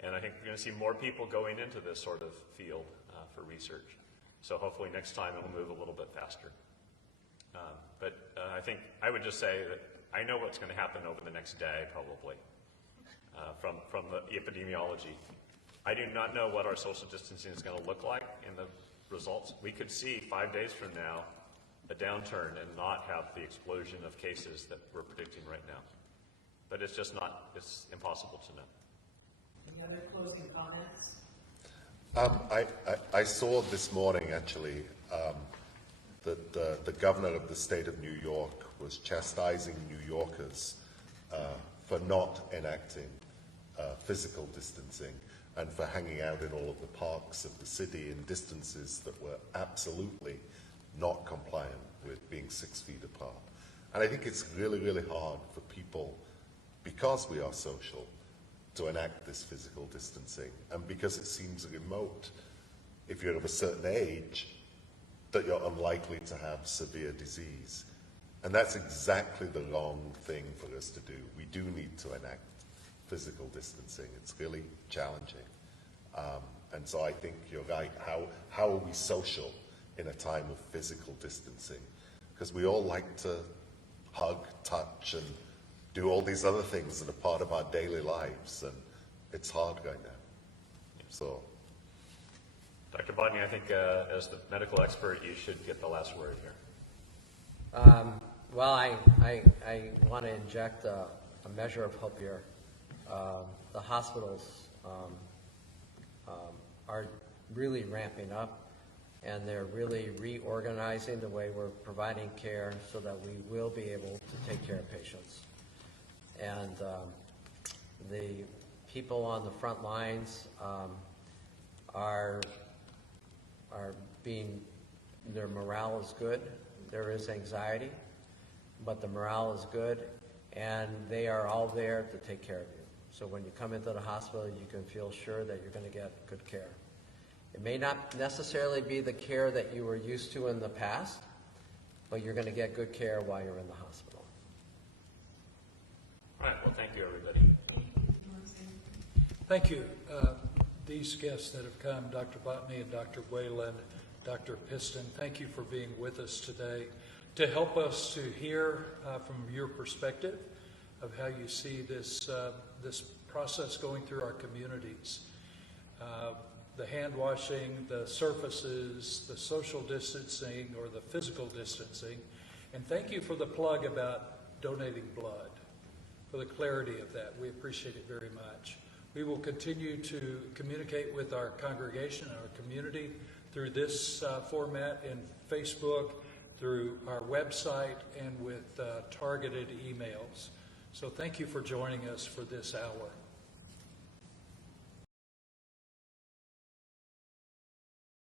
And I think we're going to see more people going into this sort of field for research. So hopefully next time it'll move a little bit faster. But I think I would just say that I know what's going to happen over the next day, probably, from the epidemiology. I do not know what our social distancing is going to look like in the results. We could see 5 days from now a downturn and not have the explosion of cases that we're predicting right now. But it's just not, it's impossible to know. Any other closing comments? I saw this morning, actually, that the governor of the state of New York was chastising New Yorkers for not enacting physical distancing and for hanging out in all of the parks of the city in distances that were absolutely not compliant with being 6 feet apart. And I think it's really, really hard for people, because we are social, to enact this physical distancing. And because it seems remote, if you're of a certain age, that you're unlikely to have severe disease. And that's exactly the wrong thing for us to do. We do need to enact physical distancing. It's really challenging. And so I think you're right. How are we social in a time of physical distancing? Because we all like to hug, touch, and do all these other things that are part of our daily lives, and it's hard right now. So, Dr. Botney, I think as the medical expert, you should get the last word here. Well, I want to inject a measure of hope here. The hospitals are really ramping up, and they're really reorganizing the way we're providing care so that we will be able to take care of patients. And the people on the front lines are being, their morale is good. There is anxiety, but the morale is good, and they are all there to take care of you. So when you come into the hospital, you can feel sure that you're going to get good care. It may not necessarily be the care that you were used to in the past, but you're going to get good care while you're in the hospital. All right, well, thank you, everybody. Thank you. These guests that have come, Dr. Botney and Dr. Whelan, Dr. Piston, thank you for being with us today to help us to hear from your perspective of how you see this, this process going through our communities. The hand washing, the surfaces, the social distancing or the physical distancing. And thank you for the plug about donating blood, for the clarity of that. We appreciate it very much. We will continue to communicate with our congregation, our community, through this format in Facebook, through our website, and with targeted emails. So thank you for joining us for this hour.